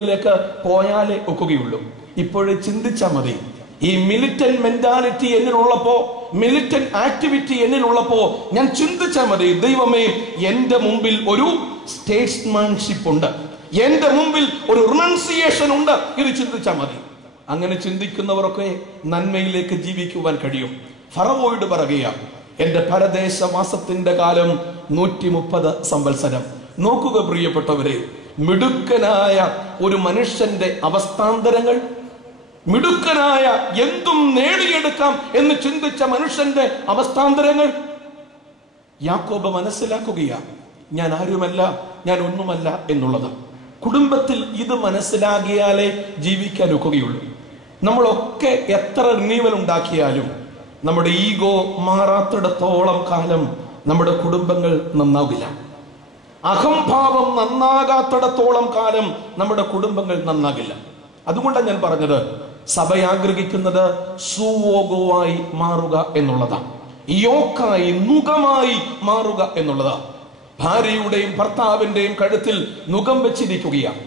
ിലേക്ക് പോയാലേ ഒക്കുകയുള്ളൂ. ഇപ്പോഴേ ചിന്തിച്ചാൽ മതി. ഈ മിലിറ്റന്റ് മെന്റാലിറ്റി എന്നിലുള്ളപ്പോ, മിലിറ്റന്റ് ആക്ടിവിറ്റി എന്നിലുള്ളപ്പോ ഞാൻ ചിന്തിച്ചാൽ മതി, ദൈവമേ എന്റെ മുമ്പിൽ ഒരു സ്റ്റേറ്റ്സ്മാൻഷിപ്പ് ഉണ്ട്, എന്റെ മുമ്പിൽ ഒരു റിനൗൺസിയേഷൻ ഉണ്ട്. ഇത് ചിന്തിച്ചാൽ മതി. അങ്ങനെ ചിന്തിക്കുന്നവരൊക്കെ നന്മയിലേക്ക് ജീവിക്കുവാൻ കഴിയും. ഫറവോയോട് പറയുക, എന്റെ പരദേശവാസത്തിന്റെ കാലം 130 സംവത്സരം. നോക്കുക പ്രിയപ്പെട്ടവരെ, മിടുക്കനായ ഒരു മനുഷ്യന്റെ അവസ്ഥാന്തരങ്ങൾ, മിടുക്കനായ എന്തും നേടിയെടുക്കാം എന്ന് ചിന്തിച്ച മനുഷ്യന്റെ അവസ്ഥാന്തരങ്ങൾ യാക്കോബ് മനസ്സിലാക്കുകയാണ്. ഞാൻ ആരുമല്ല, ഞാൻ ഒന്നുമല്ല എന്നുള്ളത്. കുടുംബത്തിൽ ഇത് മനസ്സിലാക്കിയാലേ ജീവിക്കാൻ ഒക്കുകയുള്ളൂ. നമ്മളൊക്കെ എത്ര റിന്യൂവൽ ഉണ്ടാക്കിയാലും നമ്മുടെ ഈഗോ മാറാത്തിടത്തോളം കാലം നമ്മുടെ കുടുംബങ്ങൾ നന്നാവില്ല. അഹംഭാവം നന്നാകാത്തിടത്തോളം കാലം നമ്മുടെ കുടുംബങ്ങൾ നന്നാകില്ല. അതുകൊണ്ടാണ് ഞാൻ പറഞ്ഞത്, സഭ ആഗ്രഹിക്കുന്നത് സുവോഗോവായി മാറുക എന്നുള്ളതാണ്, യോക്കായി നുകമായി മാറുക എന്നുള്ളതാണ്. ഭാര്യയുടെയും ഭർത്താവിന്റെയും കഴുത്തിൽ നുകം വെച്ചിരിക്കുകയാണ്.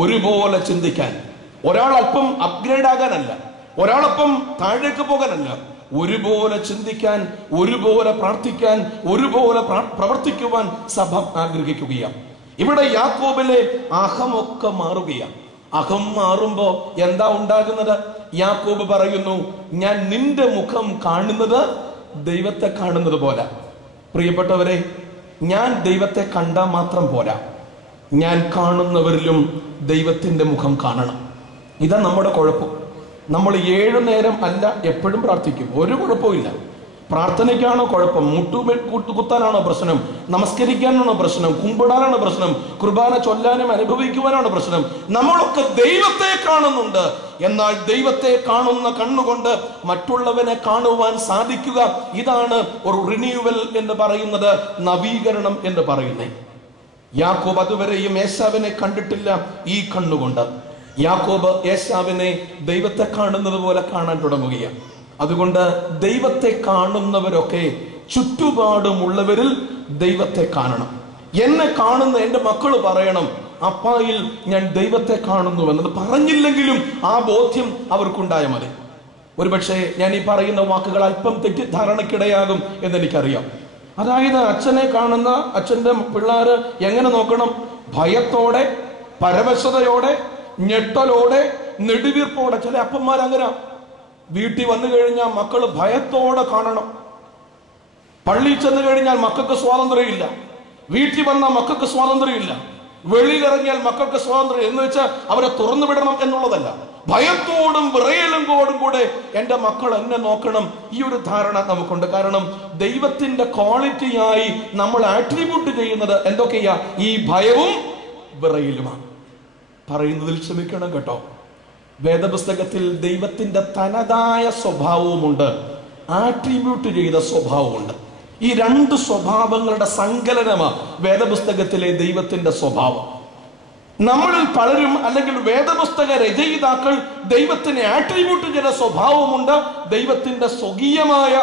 ഒരുപോലെ ചിന്തിക്കാൻ, ഒരാൾ അല്പം അപ്ഗ്രേഡ് ആകാനല്ല, ഒരാളൊപ്പം താഴേക്ക് പോകാനല്ല, ഒരുപോലെ ചിന്തിക്കാൻ, ഒരുപോലെ പ്രാർത്ഥിക്കാൻ, ഒരുപോലെ പ്രവർത്തിക്കുവാൻ സഭ ആഗ്രഹിക്കുകയാണ്. ഇവിടെ യാക്കോബിലെ അഹമൊക്കെ മാറുകയാണ്. അഹം മാറുമ്പോ എന്താ ഉണ്ടാകുന്നത്? യാക്കോബ് പറയുന്നു, ഞാൻ നിന്റെ മുഖം കാണുന്നത് ദൈവത്തെ കാണുന്നത് പോലെ. പ്രിയപ്പെട്ടവരെ, ഞാൻ ദൈവത്തെ കണ്ടാൽ മാത്രം പോരാ, ഞാൻ കാണുന്നവരിലും ദൈവത്തിന്റെ മുഖം കാണണം. ഇതാ നമ്മുടെ കുഴപ്പം. നമ്മൾ 7 നേരം അല്ല എപ്പോഴും പ്രാർത്ഥിക്കും, ഒരു കുഴപ്പമില്ല. പ്രാർത്ഥനയ്ക്കാണോ കുഴപ്പം? കുത്താനാണോ പ്രശ്നം? നമസ്കരിക്കാനാണോ പ്രശ്നം? കുമ്പിടാനാണോ പ്രശ്നം? കുർബാന ചൊല്ലാനും അനുഭവിക്കുവാനാണോ പ്രശ്നം? നമ്മളൊക്കെ ദൈവത്തെ കാണുന്നുണ്ട്. എന്നാൽ ദൈവത്തെ കാണുന്ന കണ്ണുകൊണ്ട് മറ്റുള്ളവനെ കാണുവാൻ സാധിക്കുക, ഇതാണ് ഒരു റിന്യൂവൽ എന്ന് പറയുന്നത്, നവീകരണം എന്ന് പറയുന്നത്. യാക്കോബ് അതുവരെയും ഏശാവിനെ കണ്ടിട്ടില്ല ഈ കണ്ണുകൊണ്ട്. യാക്കോബ് ഏശാവിനെ ദൈവത്തെ കാണുന്നത് പോലെ കാണാൻ തുടങ്ങുകയാണ്. അതുകൊണ്ട് ദൈവത്തെ കാണുന്നവരൊക്കെ ചുറ്റുപാടുമുള്ളവരിൽ ദൈവത്തെ കാണണം. എന്നെ കാണുന്ന എൻ്റെ മക്കള് പറയണം, അപ്പായിൽ ഞാൻ ദൈവത്തെ കാണുന്നുവെന്നത്. പറഞ്ഞില്ലെങ്കിലും ആ ബോധ്യം അവർക്കുണ്ടായാൽ മതി. ഒരുപക്ഷെ ഞാൻ ഈ പറയുന്ന വാക്കുകൾ അല്പം തെറ്റിദ്ധാരണക്കിടയാകും എന്നെനിക്കറിയാം. അതായത് അച്ഛനെ കാണുന്ന അച്ഛൻ്റെ പിള്ളേര് എങ്ങനെ നോക്കണം? ഭയത്തോടെ, പരവശതയോടെ, ഞെട്ടലോടെ, നെടുവീർപ്പോടെ. ചില അപ്പന്മാരങ്ങനെ വീട്ടിൽ വന്നു കഴിഞ്ഞാൽ മക്കള് ഭയത്തോടെ കാണണം. പള്ളിയിൽ ചെന്ന് കഴിഞ്ഞാൽ മക്കൾക്ക് സ്വാതന്ത്ര്യമില്ല, വീട്ടിൽ വന്നാൽ മക്കൾക്ക് സ്വാതന്ത്ര്യമില്ല, വെളിയിലിറങ്ങിയാൽ മക്കൾക്ക് സ്വാതന്ത്ര്യം. എന്ന് വെച്ചാൽ അവരെ തുറന്നു വിടണം എന്നുള്ളതല്ല, ഭയത്തോടും വിറയലും കൂടെ എൻ്റെ മക്കൾ എന്നെ നോക്കണം. ഈ ഒരു ധാരണ നമുക്കുണ്ട്. കാരണം ദൈവത്തിന്റെ ക്വാളിറ്റിയായി നമ്മൾ ആട്രിബ്യൂട്ട് ചെയ്യുന്നത് എന്തൊക്കെയാ? ഈ ഭയവും വിറയലുമാണ്. പറയുന്നതിൽ ക്ഷമിക്കണം കേട്ടോ. വേദപുസ്തകത്തിൽ ദൈവത്തിന്റെ തനതായ സ്വഭാവവുമുണ്ട്, ആട്രിബ്യൂട്ട് ചെയ്ത സ്വഭാവമുണ്ട്. ഈ 2 സ്വഭാവങ്ങളുടെ സങ്കലനമാണ് വേദപുസ്തകത്തിലെ ദൈവത്തിന്റെ സ്വഭാവം. നമ്മളിൽ പലരും, അല്ലെങ്കിൽ വേദപുസ്തക രചയിതാക്കൾ, ദൈവത്തിന് ആട്രിബ്യൂട്ട് ചെയ്ത സ്വഭാവമുണ്ട്, ദൈവത്തിന്റെ സ്വകീയമായ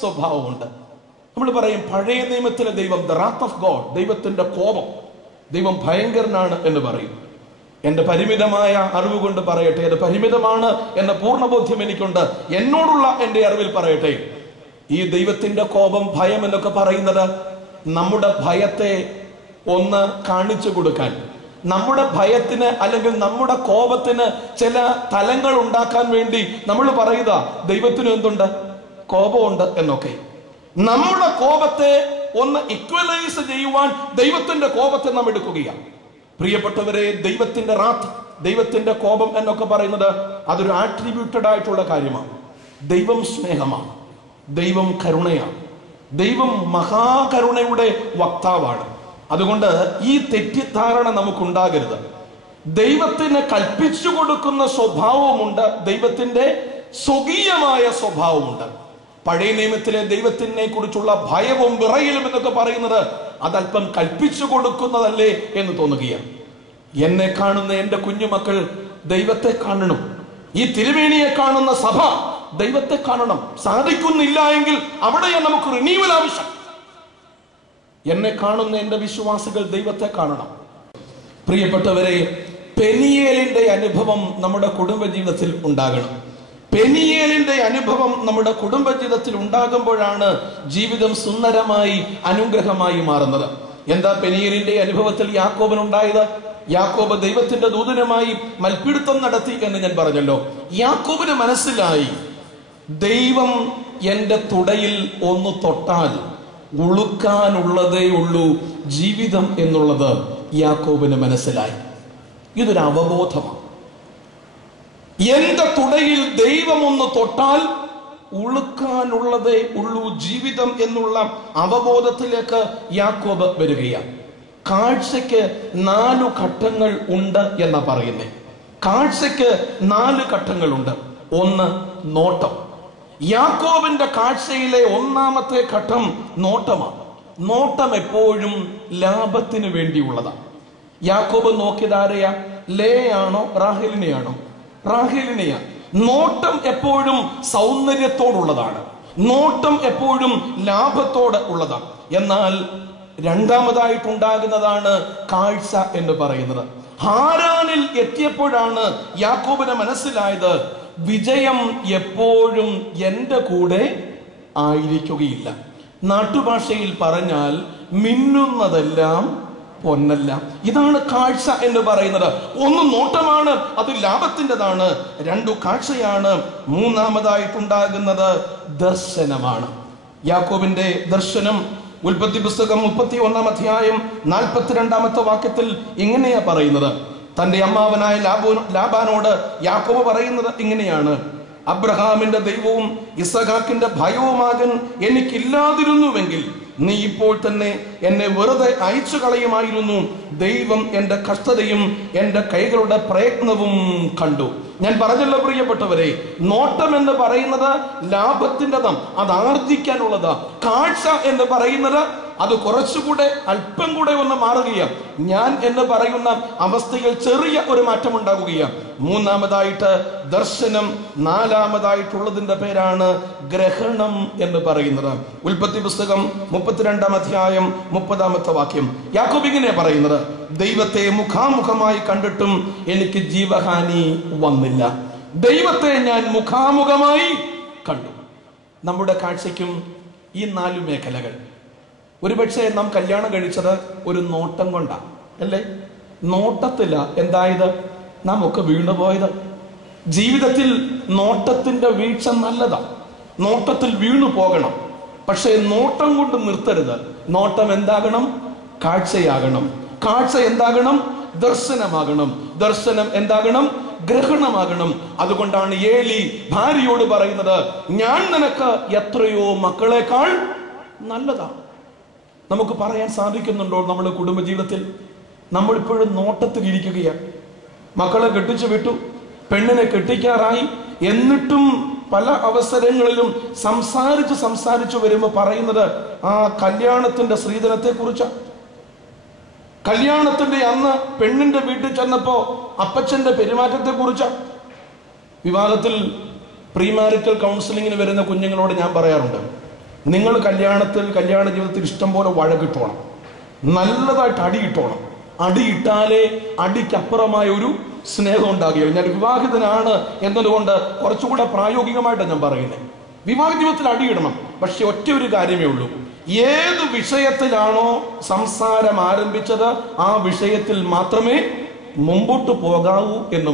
സ്വഭാവമുണ്ട്. നമ്മൾ പറയും പഴയ നിയമത്തിലെ ദൈവം, ദ റാത്ത് ഓഫ് ഗോഡ്, ദൈവത്തിന്റെ കോപം, ദൈവം ഭയങ്കരനാണ് എന്ന് പറയും. എന്റെ പരിമിതമായ അറിവ് കൊണ്ട് പറയട്ടെ, അത് പരിമിതമാണ് എന്ന പൂർണ്ണബോധ്യം എനിക്കുണ്ട്. എന്നോടുള്ള എൻ്റെ അറിവിൽ പറയട്ടെ, ഈ ദൈവത്തിന്റെ കോപം, ഭയം എന്നൊക്കെ പറയുന്നത് നമ്മുടെ ഭയത്തെ ഒന്ന് കാണിച്ചു കൊടുക്കാൻ, നമ്മുടെ ഭയത്തിന് അല്ലെങ്കിൽ നമ്മുടെ കോപത്തിന് ചില തലങ്ങൾ ഉണ്ടാക്കാൻ വേണ്ടി നമ്മൾ പറയുക ദൈവത്തിന് എന്തുണ്ട്? കോപമുണ്ട് എന്നൊക്കെ. നമ്മുടെ കോപത്തെ ഒന്ന് ഇക്വലൈസ് ചെയ്യുവാൻ ദൈവത്തിന്റെ കോപത്തെ നാം എടുക്കുകയാണ്. പ്രിയപ്പെട്ടവരെ, ദൈവത്തിന്റെ റാത്ത്, ദൈവത്തിന്റെ കോപം എന്നൊക്കെ പറയുന്നത് അതൊരു ആട്രിബ്യൂട്ടഡ് ആയിട്ടുള്ള കാര്യമാണ്. ദൈവം സ്നേഹമാണ്, ദൈവം കരുണയാണ്, ദൈവം മഹാകരുണയുടെ വക്താവാണ്. അതുകൊണ്ട് ഈ തെറ്റിദ്ധാരണ നമുക്കുണ്ടാകരുത്. ദൈവത്തിന് കൽപ്പിച്ചു കൊടുക്കുന്ന സ്വഭാവമുണ്ട്, ദൈവത്തിന്റെ സ്വകീയമായ സ്വഭാവമുണ്ട്. പഴയ നിയമത്തിലെ ദൈവത്തിനെ കുറിച്ചുള്ള ഭയവും വിറയലും എന്നൊക്കെ പറയുന്നത് അതല്പം കൽപ്പിച്ചു കൊടുക്കുന്നതല്ലേ എന്ന് തോന്നുകയാണ്. എന്നെ കാണുന്ന എൻ്റെ കുഞ്ഞുമക്കൾ ദൈവത്തെ കാണണം. ഈ തിരുവേണിയെ കാണുന്ന സഭ ദൈവത്തെ കാണണം. സാധിക്കുന്നില്ല എങ്കിൽ അവിടെയാണ് നമുക്ക് റിന്യൂവൽ ആവശ്യം. എന്നെ കാണുന്ന എൻ്റെ വിശ്വാസികൾ ദൈവത്തെ കാണണം. പ്രിയപ്പെട്ടവരെ, പെനിയേലിന്റെ അനുഭവം നമ്മുടെ കുടുംബജീവിതത്തിൽ ഉണ്ടാകണം. പെനിയേലിന്റെ അനുഭവം നമ്മുടെ കുടുംബജീവിതത്തിൽ ഉണ്ടാകുമ്പോഴാണ് ജീവിതം സുന്ദരമായി അനുഗ്രഹമായി മാറുന്നത്. എന്താ പെനിയേലിന്റെ അനുഭവത്തിൽ യാക്കോബിനുണ്ടായത്? യാക്കോബ് ദൈവത്തിന്റെ ദൂതനുമായി മൽപ്പിടുത്തം നടത്തി എന്ന് ഞാൻ പറഞ്ഞല്ലോ. യാക്കോബിന് മനസ്സിലായി, ദൈവം എന്റെ തുടയിൽ ഒന്ന് തൊട്ടാൽ ഉളുക്കാനുള്ളതേ ഉള്ളൂ ജീവിതം എന്നുള്ളത് യാക്കോബിന് മനസ്സിലായി. ഇതൊരു അവബോധമാണ്. എന്റെ തുടയിൽ ദൈവം ഒന്ന് തൊട്ടാൽ ഉളുക്കാനുള്ളതേ ഉള്ളൂ ജീവിതം എന്നുള്ള അവബോധത്തിലേക്ക് യാക്കോബ് വരികയാണ്. കാഴ്ചയ്ക്ക് 4 ഘട്ടങ്ങൾ ഉണ്ട് എന്നാ പറയുന്നേ. കാഴ്ചയ്ക്ക് 4 ഘട്ടങ്ങളുണ്ട്. ഒന്ന്, നോട്ടം. യാക്കോബിന്റെ കാഴ്ചയിലെ ഒന്നാമത്തെ ഘട്ടം നോട്ടമാണ്. നോട്ടം എപ്പോഴും ലാഭത്തിന് വേണ്ടിയുള്ളതാണ്. യാക്കോബ് നോക്കിയത് ആരെയാ? ലേയാണോ റാഹേലിനെയാണോ? റാഹേലിനെയാ. നോട്ടം എപ്പോഴും സൗന്ദര്യത്തോടുള്ളതാണ്. നോട്ടം എപ്പോഴും ലാഭത്തോട് ഉള്ളതാണ്. എന്നാൽ രണ്ടാമതായിട്ടുണ്ടാകുന്നതാണ് കാഴ്ച എന്ന് പറയുന്നത്. ഹാരാനിൽ എത്തിയപ്പോഴാണ് യാക്കോബിന് മനസ്സിലായത്, വിജയം എപ്പോഴും എന്റെ കൂടെ ആയിരിക്കുകയില്ല. നാട്ടുഭാഷയിൽ പറഞ്ഞാൽ മിന്നുന്നതെല്ലാം പൊന്നല്ല. ഇതാണ് കാഴ്ച എന്ന് പറയുന്നത്. ഒന്ന് നോട്ടമാണ്, അത് ലാഭത്തിൻ്റെതാണ്. 2 കാഴ്ചയാണ്. മൂന്നാമതായിട്ടുണ്ടാകുന്നത് ദർശനമാണ്. യാക്കോബിന്റെ ദർശനം ഉൽപ്പത്തി പുസ്തകം 31-ാം അധ്യായം 42-ാമത്തെ വാക്യത്തിൽ ഇങ്ങനെയാ പറയുന്നത്. തന്റെ അമ്മാവനായ ലാബാനോട് യാക്കോബ് പറയുന്നത് ഇങ്ങനെയാണ്: അബ്രഹാമിന്റെ ദൈവവും ഇസഹാക്കിന്റെ ഭയവുമാകൻ എനിക്കില്ലാതിരുന്നുവെങ്കിൽ നീ ഇപ്പോൾ തന്നെ എന്നെ വെറുതെ അയച്ചു കളയുമായിരുന്നു. ദൈവം എന്റെ കഷ്ടതയും എന്റെ കൈകളുടെ പ്രയത്നവും കണ്ടു. ഞാൻ പറഞ്ഞല്ലോ പ്രിയപ്പെട്ടവരെ, നോട്ടം എന്ന് പറയുന്നത് ലാഭത്തിൻ്റെതാണ്, അത് ആർജിക്കാനുള്ളതാ. കാഴ്ച എന്ന് പറയുന്നത് അത് കുറച്ചുകൂടെ അല്പം കൂടെ ഒന്ന് മാറുകയാണ്. ഞാൻ എന്ന് പറയുന്ന അവസ്ഥയിൽ ചെറിയ ഒരു മാറ്റം ഉണ്ടാകുകയാണ്. മൂന്നാമതായിട്ട് ദർശനം. നാലാമതായിട്ടുള്ളതിന്റെ പേരാണ് ഗ്രഹണം എന്ന് പറയുന്നത്. ഉൽപ്പത്തി പുസ്തകം 32-ാം അധ്യായം 30-ാമത്തെ വാക്യം യാക്കോബ് ഇങ്ങനെ പറയുന്നത്: ദൈവത്തെ മുഖാമുഖമായി കണ്ടിട്ടും എനിക്ക് ജീവഹാനി വന്നില്ല. ദൈവത്തെ ഞാൻ മുഖാമുഖമായി കണ്ടു. നമ്മുടെ കാഴ്ചയ്ക്കും ഈ 4 മേഖലകൾ. ഒരുപക്ഷെ നാം കല്യാണം കഴിച്ചത് ഒരു നോട്ടം കൊണ്ടാണ്, അല്ലേ? നോട്ടത്തില്ല എന്തായത്? നാം ഒക്കെ വീണുപോയത്. ജീവിതത്തിൽ നോട്ടത്തിന്റെ വീഴ്ച നല്ലതാണ്. നോട്ടത്തിൽ വീണു പോകണം. പക്ഷേ നോട്ടം കൊണ്ട് നിർത്തരുത്. നോട്ടം എന്താകണം? കാഴ്ചയാകണം. കാഴ്ച എന്താകണം? ദർശനമാകണം. ദർശനം എന്താകണം? ഗ്രഹണമാകണം. അതുകൊണ്ടാണ് ഏലി ഭാര്യയോട് പറയുന്നത്, ഞാൻ നിനക്ക് എത്രയോ മക്കളെക്കാൾ നല്ലതാണ്. നമുക്ക് പറയാൻ സാധിക്കുന്നുണ്ടോ? നമ്മുടെ കുടുംബജീവിതത്തിൽ നമ്മളിപ്പോഴും നോട്ടത്തിൽ ഇരിക്കുകയാണ്. മക്കളെ കെട്ടിച്ചു വിട്ടു, പെണ്ണിനെ കെട്ടിക്കാറായി, എന്നിട്ടും പല അവസരങ്ങളിലും സംസാരിച്ചു വരുമ്പോൾ പറയുന്നത് ആ കല്യാണത്തിന്റെ സ്ത്രീധനത്തെ കുറിച്ചാണ്. കല്യാണത്തിന്റെ അന്ന് പെണ്ണിന്റെ വീട്ടിൽ ചെന്നപ്പോ അപ്പച്ചന്റെ പെരുമാറ്റത്തെ കുറിച്ചാണ്. വിവാഹത്തിൽ പ്രീമാരിറ്റൽ കൗൺസിലിങ്ങിന് വരുന്ന കുഞ്ഞുങ്ങളോട് ഞാൻ പറയാറുണ്ട്, നിങ്ങൾ കല്യാണ ജീവിതത്തിൽ ഇഷ്ടം പോലെ വഴക്കിട്ടോണം, നല്ലതായിട്ട് അടിയിട്ടോണം. അടിയിട്ടാലേ അടിക്കപ്പുറമായ ഒരു സ്നേഹം ഉണ്ടാകുകയുള്ളൂ. ഞാൻ വിവാഹിതനാണ് എന്നതുകൊണ്ട് കുറച്ചുകൂടെ പ്രായോഗികമായിട്ടാണ് ഞാൻ പറയുന്നത്. വിവാഹ ജീവിതത്തിൽ അടിയിടണം. പക്ഷെ ഒറ്റ ഒരു കാര്യമേ ഉള്ളൂ, ഏത് വിഷയത്തിലാണോ സംസാരം ആരംഭിച്ചത് ആ വിഷയത്തിൽ മാത്രമേ മുമ്പോട്ട് പോകാവൂ എന്ന്